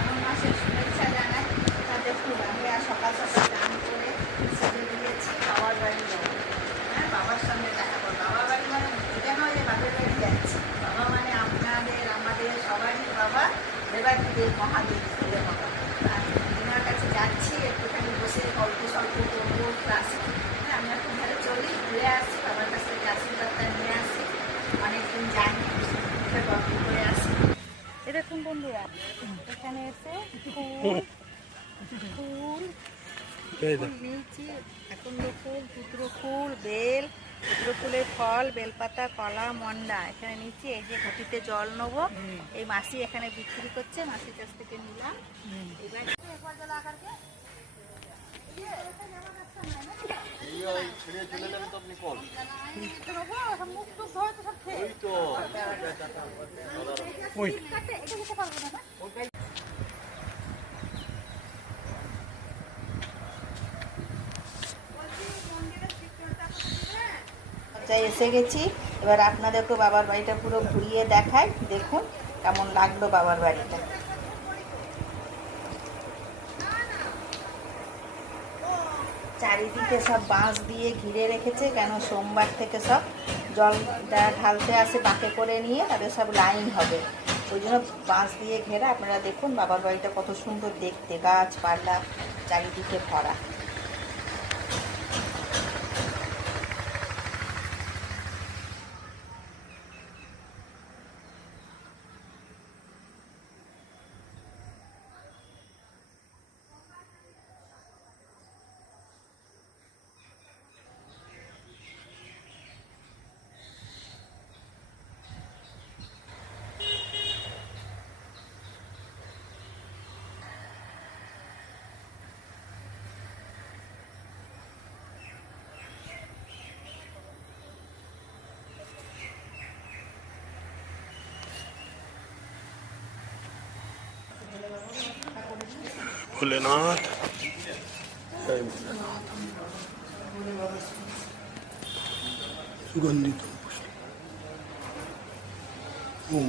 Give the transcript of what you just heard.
শ্রাবণ মাসের শুভেচ্ছা জানাই। দেখুন আমরা সকাল সকাল স্নান করে সেজে দিয়েছি বাবার বাড়ি যাবো। হ্যাঁ, বাবার সঙ্গে দেখা করবো। বাবার বাড়ি মানে এটা নয় যে বাপের বাড়ি যাচ্ছি, বাবা মানে আপনাদের আমাদের সবারই বাবা, দেবাদিদেব মহাদেব দেবের বাবা। ওনার কাছে যাচ্ছি, একটুখানি বসে গল্প সল্প করবো, ক্লাস। হ্যাঁ, আমরা খুব ভালো চলি, ঘুরে আসি, বাবার কাছ থেকে আশীর্বাদটা নিয়ে আসি। অনেকদিন যাইনি, গল্প করে আসি। এরকম বন্ধুরা এখানে এসে ফুল ফুল নিয়েছি, আকন্দ ফুল, পুত্র ফুল, বেল, পুত্র ফুলের ফল, বেলপাতা, কলা, মন্ডা এখানে নিচ্ছি। এই যে ঘটিতে জল নেবো, এই মাসি এখানে বিক্রি করছে, মাসির কাছ থেকে নিলাম। এবার এসে গেছি। এবার আপনাদেরকে বাবার বাড়িটা পুরো ঘুরিয়ে দেখাই, দেখুন কেমন লাগলো বাবার বাড়িটা। চারিদিকে সব বাঁশ দিয়ে ঘিরে রেখেছে, কেন সোমবার থেকে সব জল ঢালতে আসে বাঁকে করে নিয়ে, তাদের সব লাইন হবে, ওই জন্য বাঁশ দিয়ে ঘেরা। আপনারা দেখুন বাবার বাড়িটা কত সুন্দর দেখতে, গাছপালা চারিদিকে ভরা। भोलेनाथ सुगंधित ओम